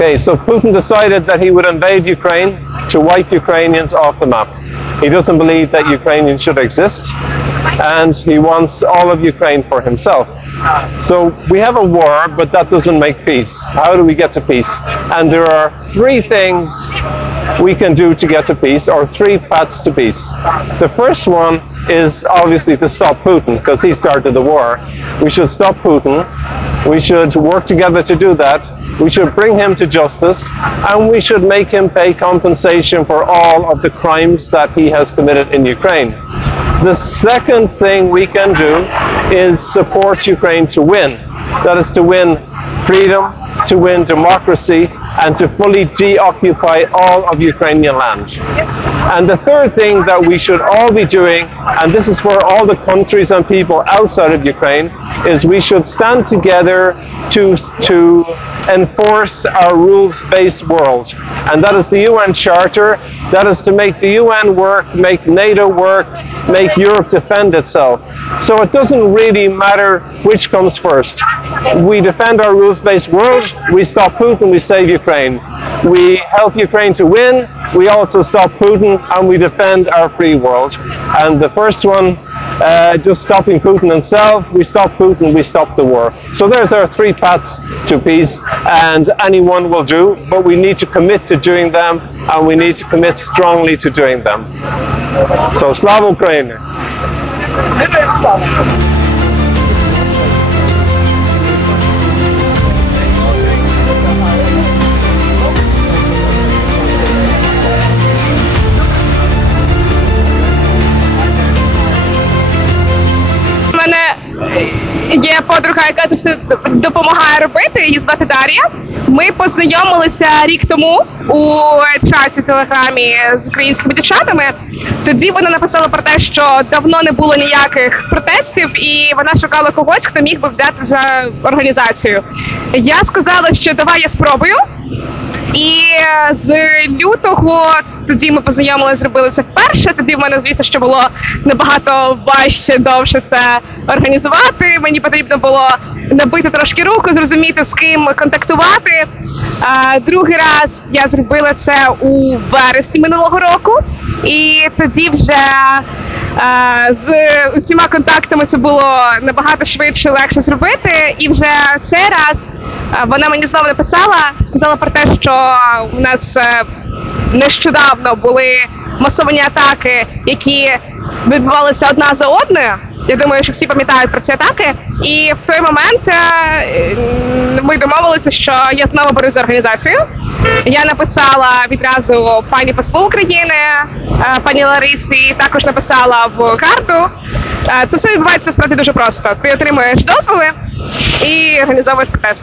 Okay, so Putin decided that he would invade Ukraine to wipe Ukrainians off the map. He doesn't believe that Ukrainians should exist, and he wants all of Ukraine for himself. So we have a war, but that doesn't make peace. How do we get to peace? And there are three things we can do to get to peace, or three paths to peace. The first one is obviously to stop Putin, because he started the war. We should stop Putin. We should work together to do that. We should bring him to justice, and we should make him pay compensation for all of the crimes that he has committed in Ukraine. The second thing we can do is support Ukraine to win. That is to win freedom, to win democracy, and to fully deoccupy all of Ukrainian land. And the third thing that we should all be doing, and this is for all the countries and people outside of Ukraine, is we should stand together to enforce our rules-based world. And that is the UN Charter. That is to make the UN work, make NATO work, make Europe defend itself. So it doesn't really matter which comes first. We defend our rules-based world, we stop Putin, we save Ukraine. We help Ukraine to win, we also stop Putin, and we defend our free world. And the first one, just stopping Putin himself, we stop Putin, we stop the war. So there's our three paths to peace, and anyone will do, but we need to commit to doing them, and we need to commit strongly to doing them. So Slava Ukraine! Є подруга, яка це допомагає робити, її звати Дар'я. Ми познайомилися рік тому у чаті телеграмі з українськими дівчатами. Тоді вона написала про те, що давно не було ніяких протестів, і вона шукала когось, хто міг би взяти за організацію. Я сказала, що давай я спробую. І з лютого тоді ми познайомилися, зробили це вперше. Тоді в мене, звісно, що було набагато важче, довше це організувати. Мені потрібно було набити трошки руку, зрозуміти, з ким контактувати. Другий раз я зробила це у вересні минулого року. І тоді вже з усіма контактами це було набагато швидше, легше зробити. І вже цей раз вона мені знову написала, сказала про те, що у нас нещодавно були масовані атаки, які відбувалися одна за одною. Я думаю, що всі пам'ятають про ці атаки. І в той момент ми домовилися, що я знову беру за організацію. Я написала відразу пані послу України, пані Ларисі, також написала в карту. Це все відбувається насправді дуже просто. Ти отримуєш дозволи і організовуєш протест.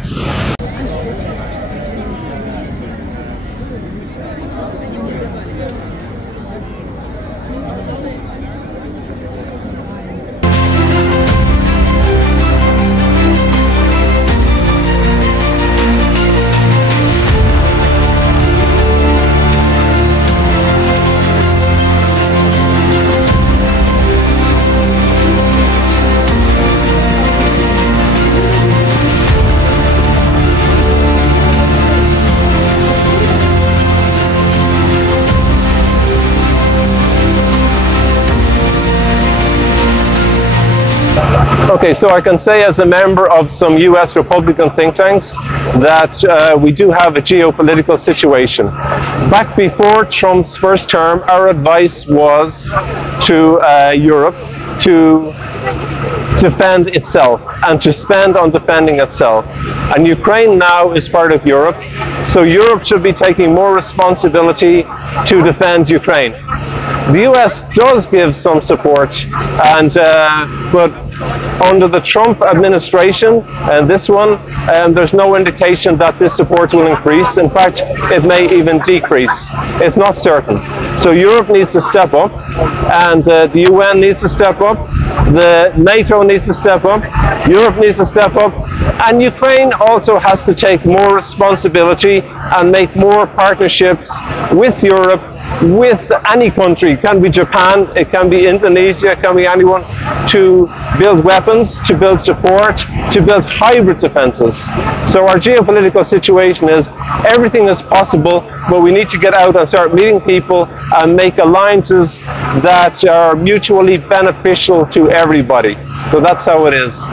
Okay, so I can say as a member of some US Republican think tanks that we do have a geopolitical situation. Back before Trump's first term, our advice was to Europe to defend itself and to spend on defending itself. And Ukraine now is part of Europe, so Europe should be taking more responsibility to defend Ukraine. The US does give some support, and but under the Trump administration and this one, there's no indication that this support will increase. In fact, it may even decrease. It's not certain. So Europe needs to step up, and the UN needs to step up, the NATO needs to step up, Europe needs to step up, and Ukraine also has to take more responsibility and make more partnerships with Europe with any country. It can be Japan, it can be Indonesia, it can be anyone, to build weapons, to build support, to build hybrid defenses. So our geopolitical situation is everything is possible, but we need to get out and start meeting people and make alliances that are mutually beneficial to everybody. So that's how it is.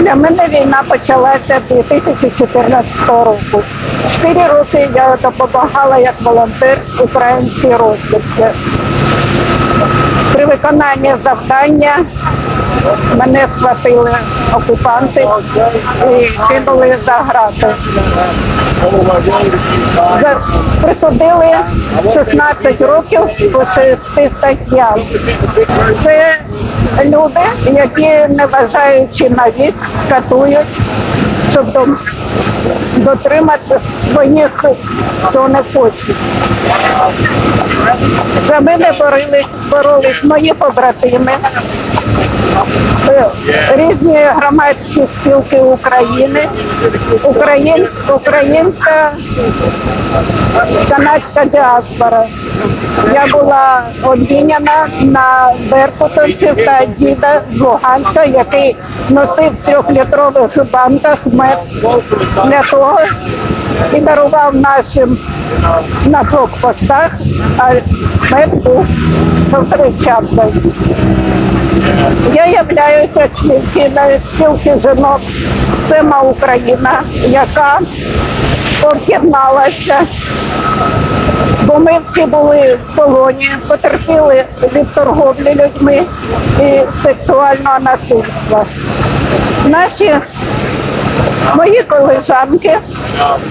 Для мене війна почалася 2014 року. 4 роки я допомагала як волонтер українській розвідці. При виконанні завдання мене схватили окупанти і кинули за грати. Присудили 16 років по 6 статтям. Це люди, які, неважаючи на вік, катують, щоб дотримати своїх, що не хочуть. За мене боролись мої побратими, різні громадські спілки України, українська канадська діаспора. Я була обміняна на беркутовців та діда з Луганська, який носив в 3-літрових банках мед для того і дарував нашим на блокпостах, а мед був фабричатний. Я являюся членкиною спілки жінок «Сема Україна», яка об'єдналася, бо ми всі були в полоні, потерпіли від торговлі людьми і сексуального насильства. Мої колежанки,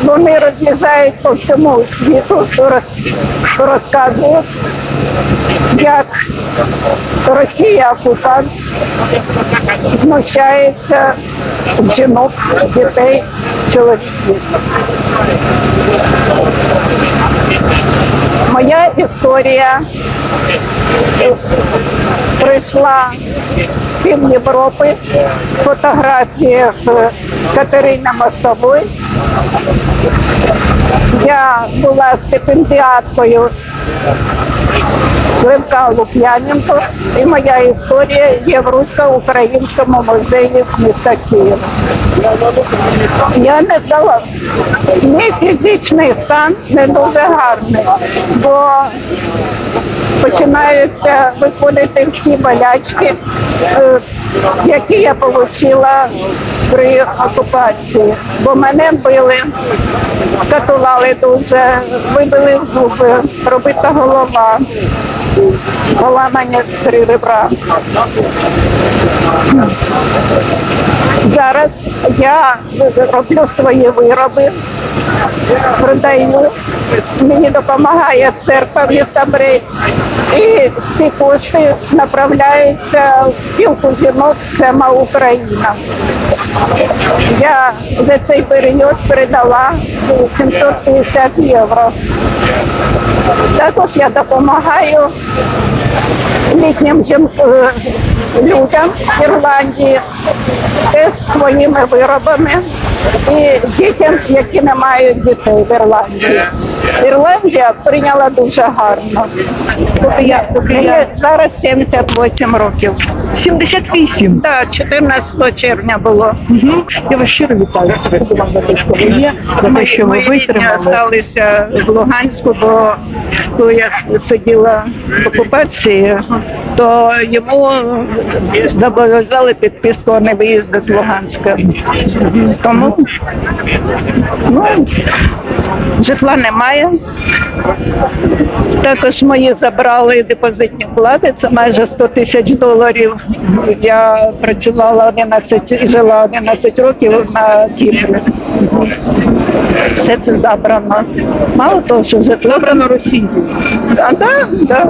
вони роз'їжджають по всьому світу, розказують, як Росія-окупант знущається з жінок, дітей, чоловіків. Моя історія прийшла пів Європи, фотографії з Катерини Мостової. Я була стипендіаткою Левка Лук'яненко, і моя історія є в Русько-Українському музеї міста Києва. Я не здала. Мій фізичний стан не дуже гарний, бо починаються виходити всі болячки, які я отримала при окупації. Бо мене били, катували дуже, вибили зуби, пробита голова, поламані 3 ребра. Зараз я роблю свої вироби, продаю, мені допомагає церква міста Брей, і ці кошти направляються в спілку жінок «Сема Україна». Я за цей період передала 750 євро. Також я допомагаю літнім людям в Ірландії теж своїми виробами і дітям, які не мають дітей в Ірландії. Ірландія прийняла дуже гарно. Мені зараз 78 років. 78? Так, 14 червня було. Я вас щиро вітаю. Ми, що ви витримали. Залишилися в Луганську, бо коли я сиділа в окупації, то йому зобов'язали підписку на виїзд з Луганська. Тому житла немає. Також мої забрали депозитні вклади, це майже 100 тисяч доларів. Я працювала 11 і жила 11 років на Кіпрі. Все це забрано. Мало того, що житло Забрано Росії. Да.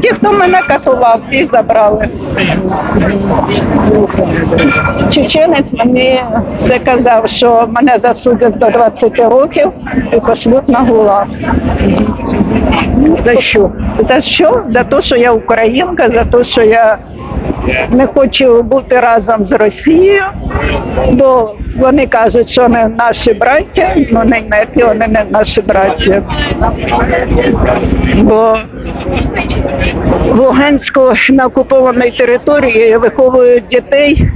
Ті, хто мене катував, їх забрали. Чеченець мені це казав, що мене засудять до 20 років і пошлють на ГУЛАГ. За що? За що? За те, що я українка, за те, що я не хочу бути разом з Росією, бо вони кажуть, що вони наші браття, ну не мертві, вони не наші браття. Бо в Луганську на окупованій території виховують дітей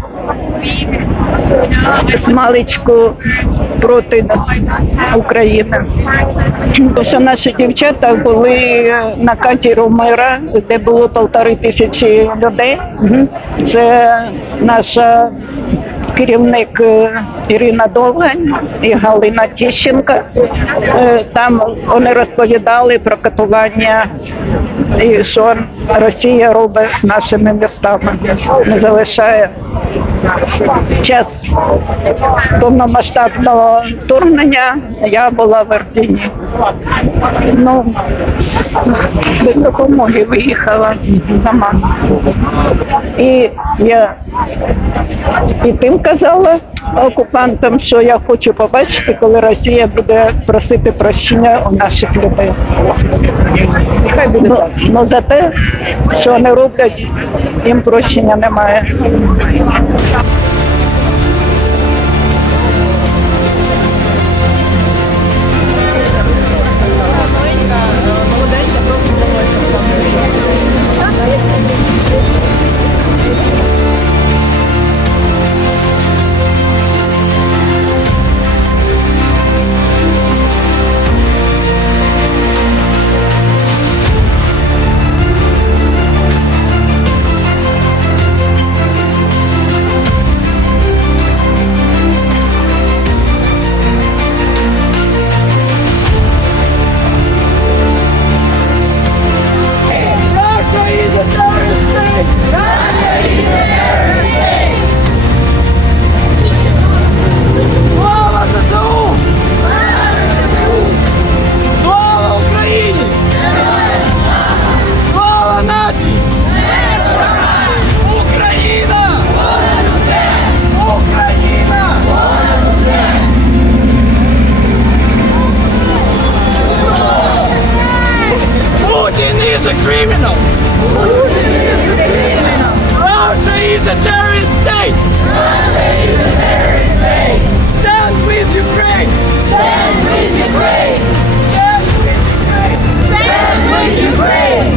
з маличку проти України. Тому що наші дівчата були на катері мира, де було 1500 людей. Це наша керівник Ірина Довгань і Галина Тищенко. Там вони розповідали про катування і що Росія робить з нашими містами. Не залишає час повномасштабного вторгнення, я була в Ірпіні. Ну, без допомоги виїхала сама. І я і тим казала окупантам, що я хочу побачити, коли Росія буде просити прощення у наших людей. Хай буде так. Ну за те, що вони роблять, їм прощення немає. is a criminal. Putin is a criminal. Russia is a terrorist state. Russia is a terrorist state. Stand with Ukraine. Stand with Ukraine. Stand with Ukraine. Stand with Ukraine.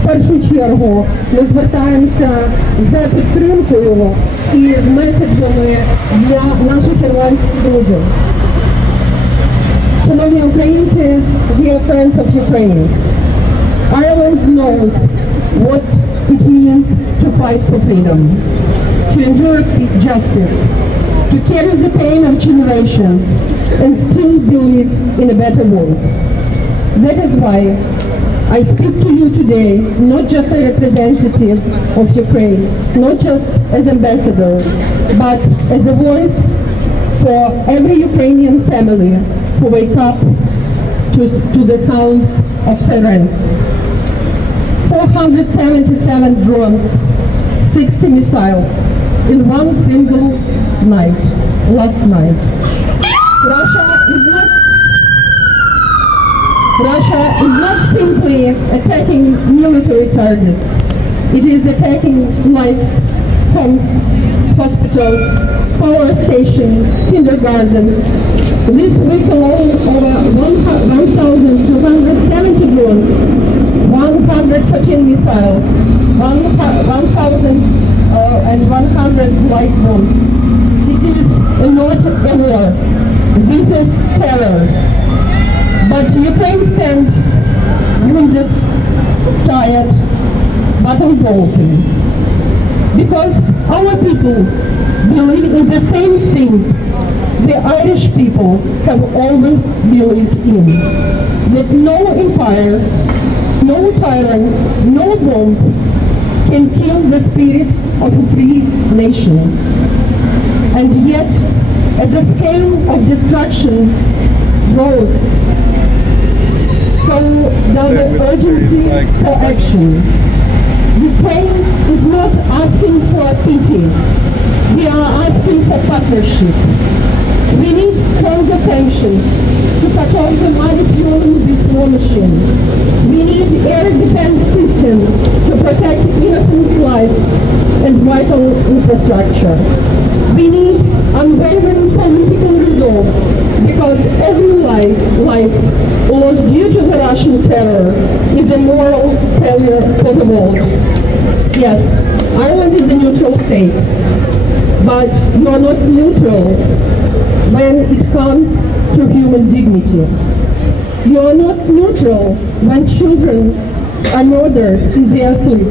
В першу чергу ми звертаємося за підтримкою і з меседжами для наших ірландських друзів. Шановні українці, dear friends of Ukraine, Ireland knows what it means to fight for freedom, to endure justice, to carry the pain of generations and still believe in a better world. That is why I speak to you today not just a representative of Ukraine, not just as ambassador, but as a voice for every Ukrainian family who wake up to the sounds of sirens. 477 drones, 60 missiles in one single night, last night. Russia is not simply attacking military targets. It is attacking lives, homes, hospitals, power stations, kindergartens. This week alone, over 1,270 drones, 114 missiles, 1,100 light bombs. It is not a war. This is terror. But Ukraine stands wounded, tired, but unbroken. Because our people believe in the same thing the Irish people have always believed in, that no empire, no tyrant, no bomb can kill the spirit of a free nation. And yet, as the scale of destruction grows, so does the urgency for action. Ukraine is not asking for pity. We are asking for partnership. We need stronger sanctions to cut off the money fueling this war machine. We need air defense systems to protect innocent lives and vital infrastructure. We need unwavering political resolve because every life lost due to the Russian terror is a moral failure for the world. Yes, Ireland is a neutral state, but you are not neutral when it comes to human dignity. You are not neutral when children are murdered in their sleep.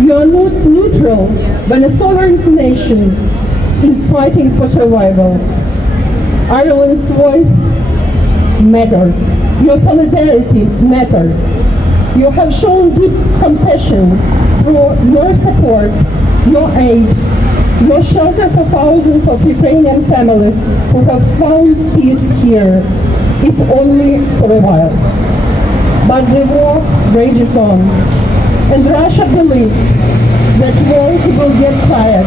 You are not neutral when a sovereign nation is fighting for survival. Ireland's voice matters. Your solidarity matters. You have shown deep compassion through your support, your aid, your shelter for thousands of Ukrainian families who have found peace here, if only for a while. But the war rages on, and Russia believes that world will get tired,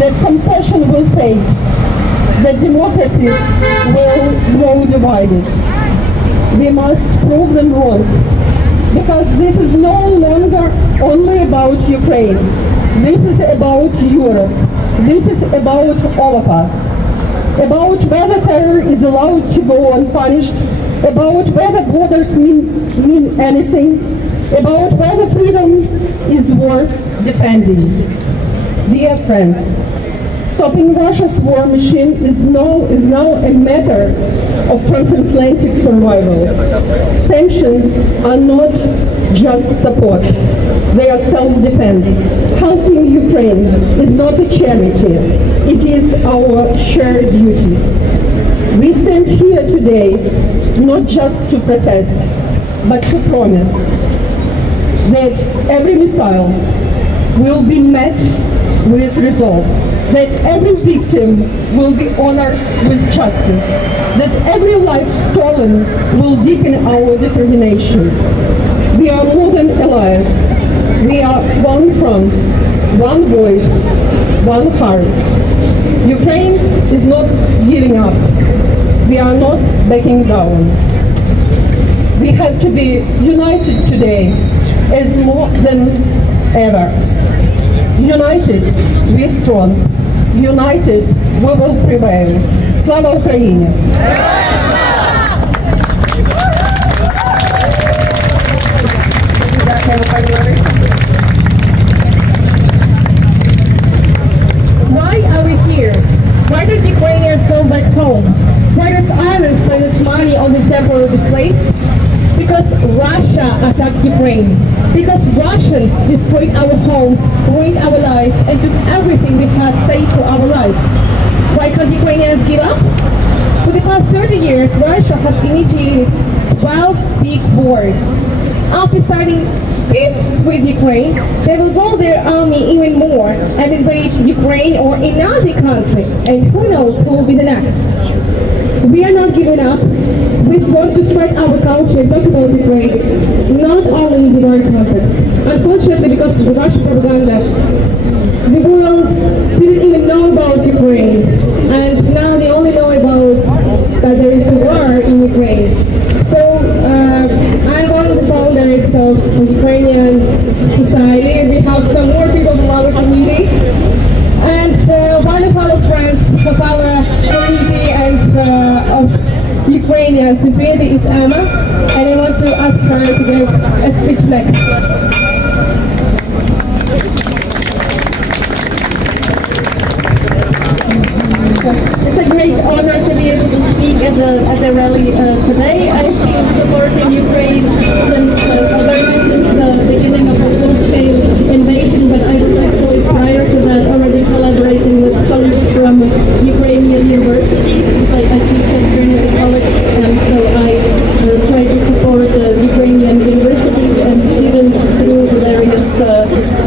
that compassion will fade, that democracies will grow divided. We must prove them wrong, because this is no longer only about Ukraine. This is about Europe. This is about all of us. About whether terror is allowed to go unpunished, about whether borders mean anything, about whether freedom is worth defending. Dear friends, stopping Russia's war machine is now a matter of transatlantic survival. Sanctions are not just support, they are self-defense. Helping Ukraine is not a charity, it is our shared duty. We stand here today not just to protest, but to promise that every missile will be met with resolve, that every victim will be honored with justice, that every life stolen will deepen our determination. We are more than allies. We are one front, one voice, one heart. Ukraine is not giving up. We are not backing down. We have to be united today as more than ever. United, we are strong. United, we will prevail. Slava Ukraini! Why are we here? Why did Ukrainians go back home? Why does Ireland spend its money on the temporary displays? Because Russia attacked Ukraine. Because Russians destroyed our homes, ruined our lives, and took everything we had saved for our lives. Why can't Ukrainians give up? For the past 30 years, Russia has initiated 12 big wars. After signing peace with Ukraine, they will grow their army even more and invade Ukraine or another country, and who knows who will be the next. We are not giving up. We want to spread our culture and talk about Ukraine, not only in the war context. Unfortunately, because of the Russian propaganda, the world didn't even know about Ukraine, and now they only know about that there is a war in Ukraine. So I'm one of the founders of the Ukrainian society, and we have some more people from our community. And one of our friends of our community and of Ukrainians in Trinity is Emma, and I want to ask her to give a speech next. It's a great honor to be able to speak at the rally today. I've been supporting Ukraine since very much since beginning of the full-scale invasion, but I was actually prior to that already collaborating with colleagues from Ukrainian universities. I teach at Trinity College, and so I try to support Ukrainian universities and students through the various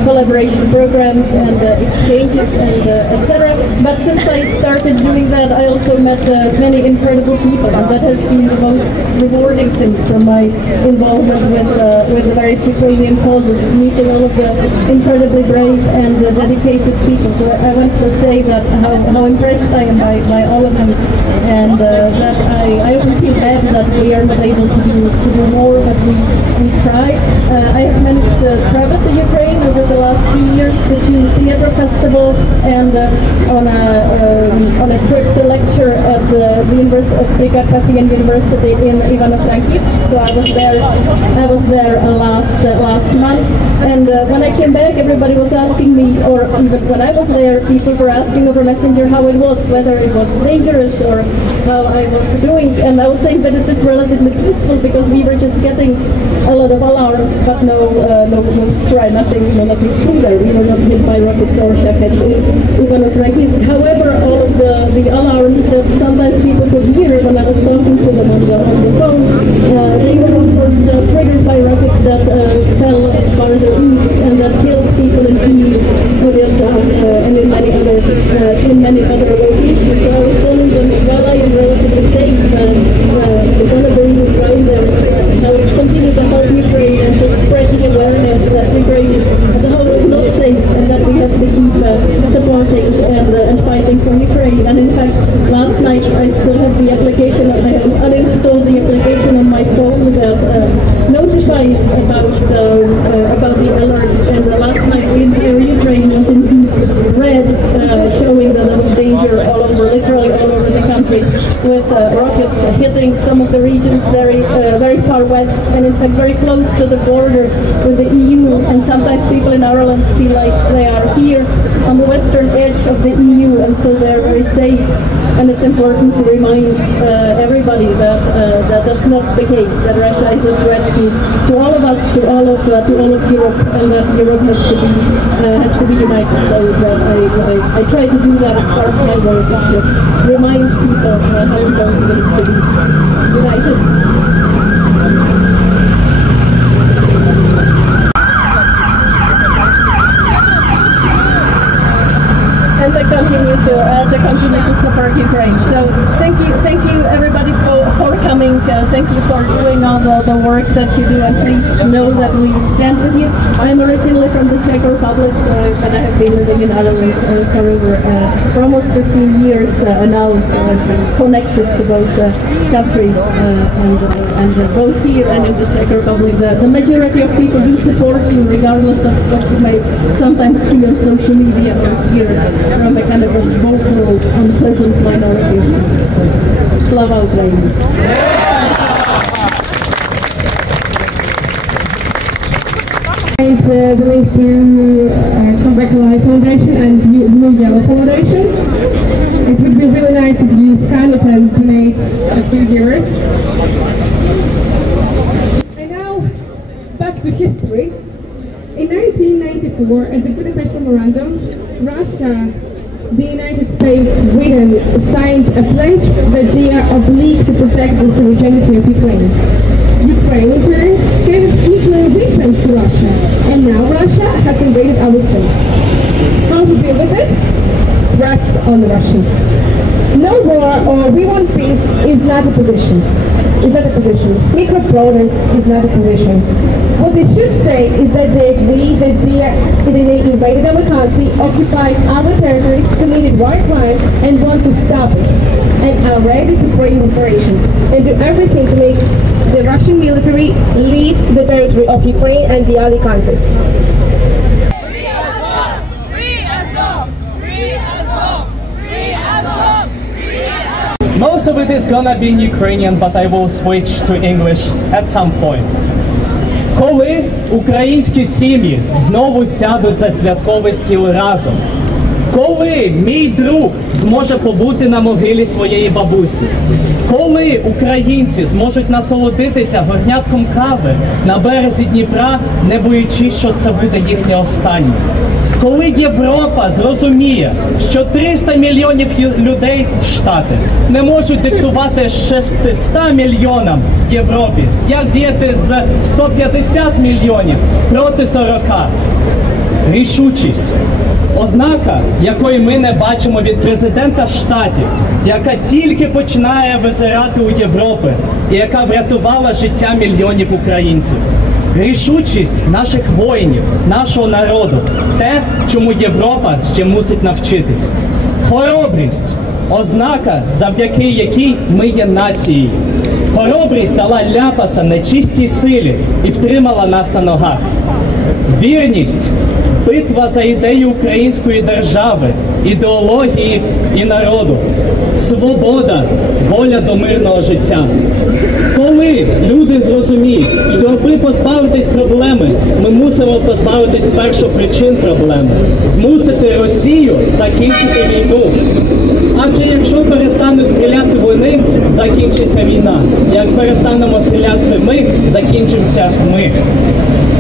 collaboration programs and exchanges and etc. But since I started doing that, I also met many incredible people, and that has been the most rewarding thing from my involvement with the various Ukrainian causes, is meeting all of the incredibly brave and dedicated people. So I want to say that how impressed I am by all of them, and that I often feel bad that we are not able to do more, but we try. I have managed to travel to Ukraine over the last 2 years to 2 theater festivals and on a trip to lecture at the Ukrainian University in Ivano-Frankivsk. So I was there last month, and when I came back, everybody was asking me, or even when I was there, people were asking over Messenger how it was, whether it was dangerous or how I was doing, and I was saying that it is relatively peaceful because we were just getting a lot of alarms, but no strike, nothing cooler. We were not hit by rockets or shackets even at Frankivsk. However, all of the alarms that sometimes people could hear when I was talking to them on the phone, they were of course triggered by rockets that fell farther east and that killed people in Kyiv, and in many other locations. So I was telling them, while I am relatively safe, one of the reasons why there is how we continue to help Ukraine and to spread the awareness that Ukraine as a whole is not safe, and that we have to keep supporting and fighting for Ukraine. And in fact, last night I still have the application, I have uninstalled the application on my phone that notifies about the alerts. And last night the entire Ukraine was indeed red, showing that there was danger all over, literally all over the country, with rockets hitting some of the regions very far west, and in fact very close to the border with the EU. And sometimes people in Ireland feel like they are here on the western edge of the EU, and so they're very safe. And it's important to remind everybody that that's not the case. That Russia is a threat to all of us, to all of Europe, and that Europe has to be united. So that I try to do that as part of my work, is to remind people how important it is to be united. And I continue to support Ukraine. So thank you everybody for coming. Thank you for doing all the work that you do, and please know that we stand with you. I'm originally from the Czech Republic, but I have been living in Ireland for almost 15 years now, so I've been connected to both countries, and both here and in the Czech Republic. The majority of people do support you, regardless of what you may sometimes see on social media or hear from a kind of a vocal, unpleasant minority of people. So, Slava Ukraini. The link to Come Back Alive Foundation and Blue Yellow Foundation. It would be really nice if you scan it and donate a few euros. And now, back to history. In 1994, at the Budapest Memorandum, Russia, the United States, Sweden signed a pledge that they are obliged to protect the sovereignty of Ukraine. Ukraine, in turn, gave its nuclear weapons to Russia, and now Russia has invaded our state. How to deal with it? Press on the Russians. No war or we want peace is not a position. Micro-protest is not a position. What they should say is that they agree that they invaded our country, occupied our territories, committed war crimes, and want to stop it, and are ready to bring operations and do everything to make the Russian military leave the territory of Ukraine and the other countries. Most of it is gonna be in Ukrainian, but I will switch to English at some point. Коли українські сім'ї знову сядуть за святковий стіл разом? Коли мій друг зможе побути на могилі своєї бабусі? Коли українці зможуть насолодитися горнятком кави на березі Дніпра, не боючись, що це буде їхнє останнє? Коли Європа зрозуміє, що 300 мільйонів людей, Штати, не можуть диктувати 600 мільйонам в Європі, як діяти з 150 мільйонів проти 40? Рішучість. Ознака, якої ми не бачимо від президента Штатів, яка тільки починає визирати у Європи і яка врятувала життя мільйонів українців. Рішучість наших воїнів, нашого народу, те, чому Європа ще мусить навчитись. Хоробрість – ознака, завдяки якій ми є нацією. Хоробрість дала ляпаса нечистій силі і втримала нас на ногах. Вірність – битва за ідею української держави, ідеології і народу. Свобода – воля до мирного життя. Коли люди зрозуміють, що аби позбавитись проблеми, ми мусимо позбавитись першопричин проблеми. Змусити Росію закінчити війну. Адже якщо перестануть стріляти вони, закінчиться війна. Як перестанемо стріляти ми, закінчимося ми.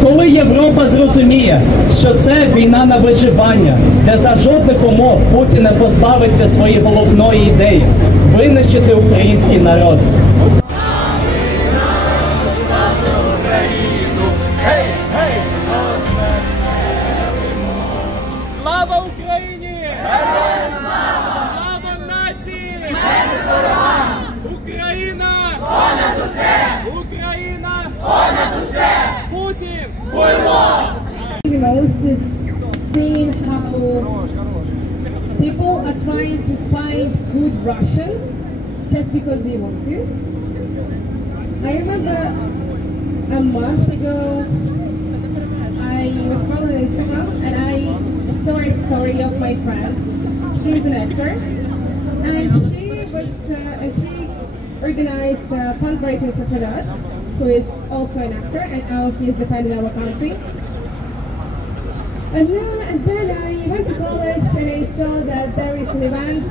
Коли Європа зрозуміє, що це війна на виживання, де за жодних умов Путін не позбавиться своєї головної ідеї – винищити український народ. Слава Україні! Слава нації! Україна! Понад усе! Україна! Понад усе! Путін! Хуйло! Most is seeing how people are trying to find good Russians just because they want to. I remember a month ago I was scrolling on Instagram and I saw a story of my friend. She's an actor and she organized a fundraising for her dad, who is also an actor, and now he is defending our country. And then I went to college and I saw that there is an event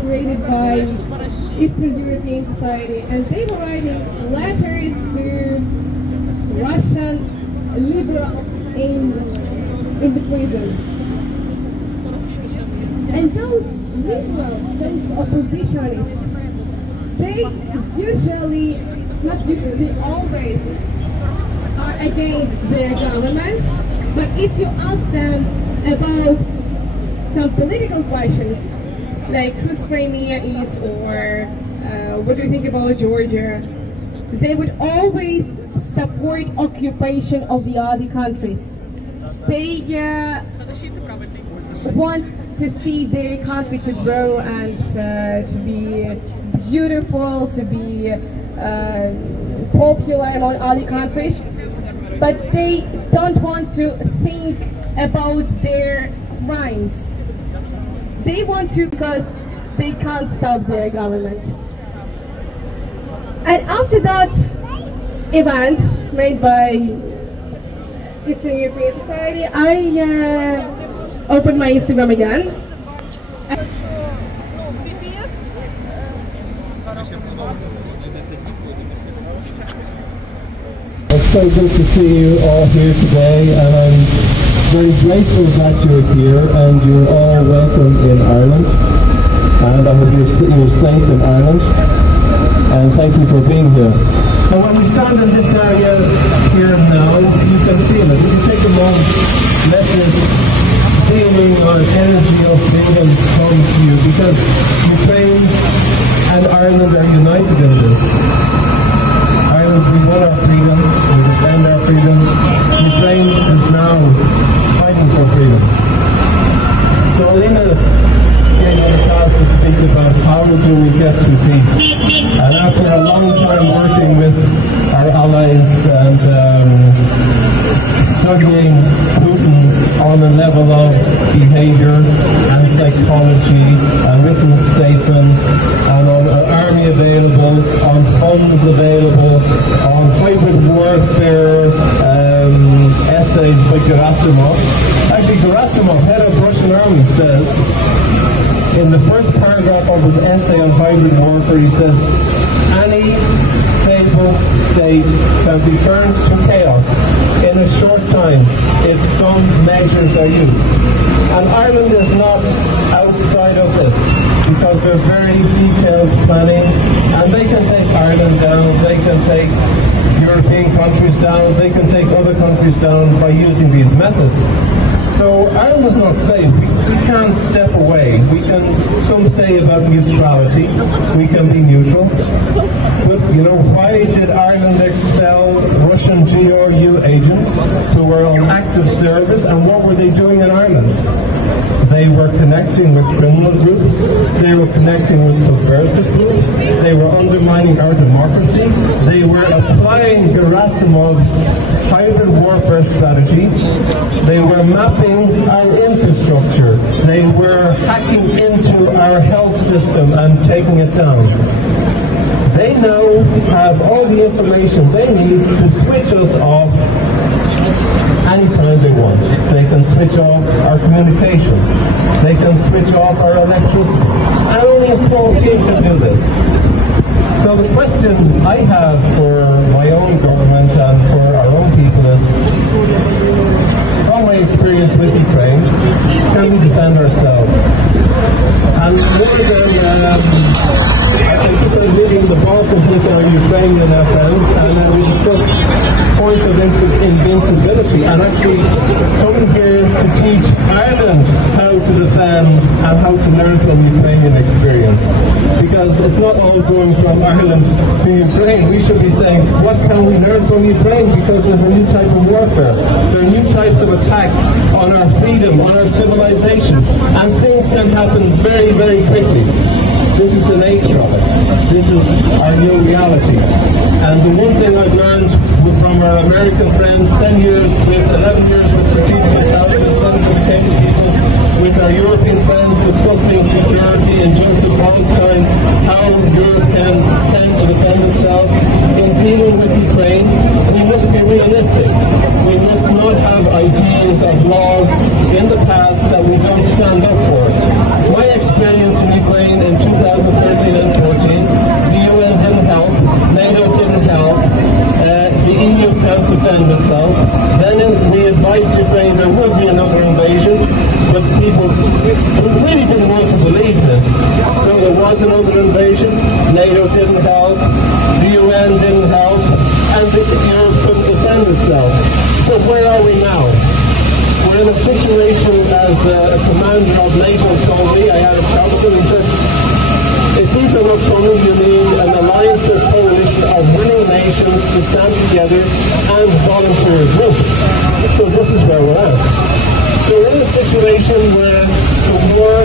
created by Eastern European Society, and they were writing letters to Russian liberals in the prison. And those liberals, those oppositionists, they usually, not usually, they always are against their government, but if you ask them about some political questions, like whose Crimea is, or what do you think about Georgia, they would always support occupation of the other countries. They want to see their country to grow and to be beautiful, to be popular among other countries. But they don't want to think about their crimes. They want to because they can't stop their government. And after that event made by Eastern European Society, I opened my Instagram again. It's so good to see you all here today, and I'm very grateful that you're here and you're all welcome in Ireland, and I hope you're safe in Ireland, and thank you for being here. And when we stand in this area here now, you can feel it. You can take a moment, let this feeling or energy of freedom come to you, because Ukraine and Ireland are united in this. We want our freedom, we defend our freedom. Ukraine is now fighting for freedom. So Alina gave me a chance to speak about how do we get to peace. And after a long time working with our allies and studying Putin on a level of behavior and psychology and written statements and on an army available, on funds available, on hybrid warfare essays by Gerasimov. Actually, Gerasimov, head of Russian army, says In the first paragraph of his essay on hybrid warfare, he says, any stable state can be turned to chaos in a short time if some measures are used. And Ireland is not outside of this, because they're very detailed planning, and they can take Ireland down, they can take European countries down, they can take other countries down by using these methods. So Ireland is not safe. We can't step away. We can, some say about neutrality, we can be neutral. But, you know, why did Ireland expel Russian GRU agents who were on active service, and what were they doing in Ireland? They were connecting with criminal groups, they were connecting with subversive groups, they were undermining our democracy, they were applying Gerasimov's hybrid warfare strategy, they were mapping our infrastructure, they were hacking into our health system and taking it down. They now have all the information they need to switch us off anytime they want. They can switch off our communications. They can switch off our electricity. And only a small team can do this. So the question I have for my own government and for our own people is, from my experience with Ukraine, can we defend ourselves? And more than I've been just living in the Balkans with our Ukrainian friends, and we discussed points of invincibility, and actually coming here to teach Ireland how to defend and how to learn from Ukrainian experience. Because it's not all going from Ireland to Ukraine. We should be saying, what can we learn from Ukraine? Because there's a new type of warfare. There are new types of attack on our freedom, on our civilization, and things can happen very, very quickly. This is the nature of it. This is our new reality. And the one thing I've learned from our American friends, 11 years with strategic intelligence, 7 dedicated people, with our European friends discussing security in Joseph Paul's time, how Europe can stand to defend itself. In dealing with Ukraine, we must be realistic. We must not have ideas of laws in the past that we don't stand up for. My experience in Ukraine in 2013 and 14, the UN didn't help, NATO didn't help, the EU can't defend itself. Then we advised Ukraine there would be another invasion, but people really didn't want to believe this. So there was another invasion, NATO didn't help, the UN didn't help, and Europe couldn't defend itself. So where are we now? We're in a situation, as a commander of NATO told me, I had a talk to him, he said, if these are not coming, you need an alliance or coalition of willing nations to stand together and volunteer groups. So this is where we're at. So we're in a situation where the war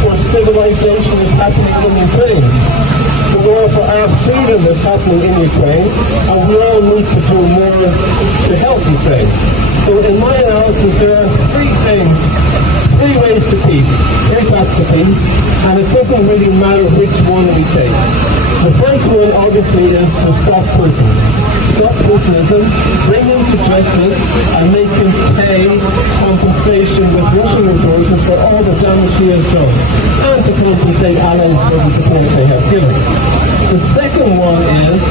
for civilization is happening in Ukraine. The war for our freedom is happening in Ukraine, and we all need to do more to help Ukraine. So in my analysis, there are three ways to peace, three paths to peace, and it doesn't really matter which one we take. The first one, obviously, is to stop Putin. Stop Putinism, bring him to justice, and make him pay compensation with Russian resources for all the damage he has done, and to compensate allies for the support they have given. The second one is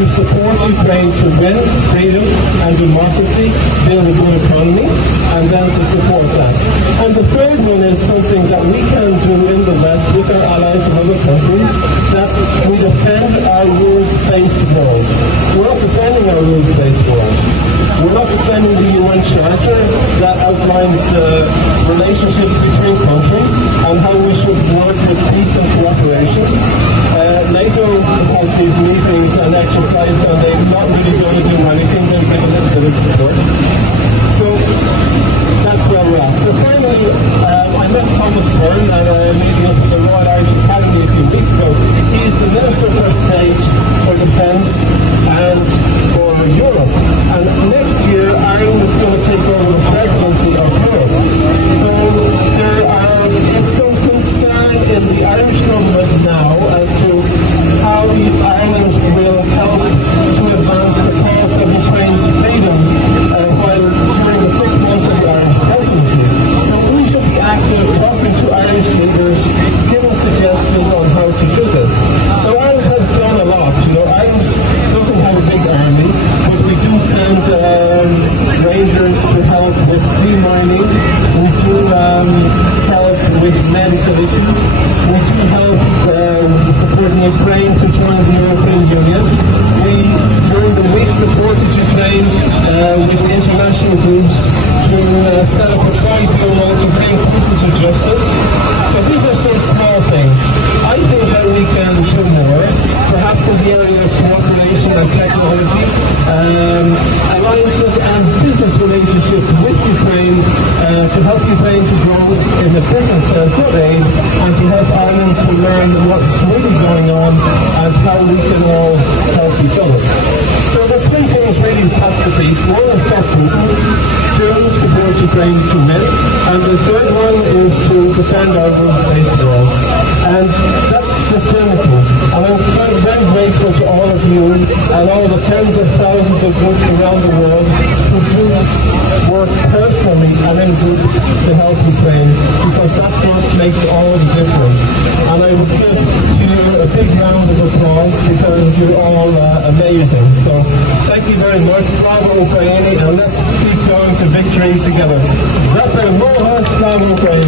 to support Ukraine to win freedom and democracy, build a good economy, and then to support that. And the third one is something that we can do in the West with our allies in other countries. That's we defend our rules-based world. We're not defending our rules-based world. We're not defending the UN Charter that outlines the relationships between countries and how we should work with peace and cooperation. NATO has these meetings and exercises, and they're not really going to do anything. They'll give a little bit of support. So that's where we're at. So finally, I met Thomas Byrne at a meeting of the Royal Irish Academy a few weeks ago. He's the Minister for State for Defence and for Europe. And next year, Ireland is going to take over the presidency of Europe. So there is some concern in the Irish government now as to how Ireland will help to advance the cause of Ukraine's freedom while medical issues. We do help supporting Ukraine to join the European Union. We, during the week, supported Ukraine with international groups to set up a tribunal to bring people to justice. So these are some small things. I think that we can do more, perhaps in the area of cooperation and technology, alliances and business relationships with Ukraine to help Ukraine to grow in a business that is good aid, and to help Ireland to learn what's really going on and how we can all help each other. So the three things really pass the piece. One is stop Putin, two, support Ukraine to win, and the third one is to defend our rules-based world. And that's systemical. And I'm very grateful to all of you and all the tens of thousands of groups around the world who do work personally and in groups to help Ukraine, because that's what makes all the difference. And I would give to you a big round of applause because you're all amazing. So thank you very much. Slava Ukraini, and let's keep going to victory together. Slava Ukraini.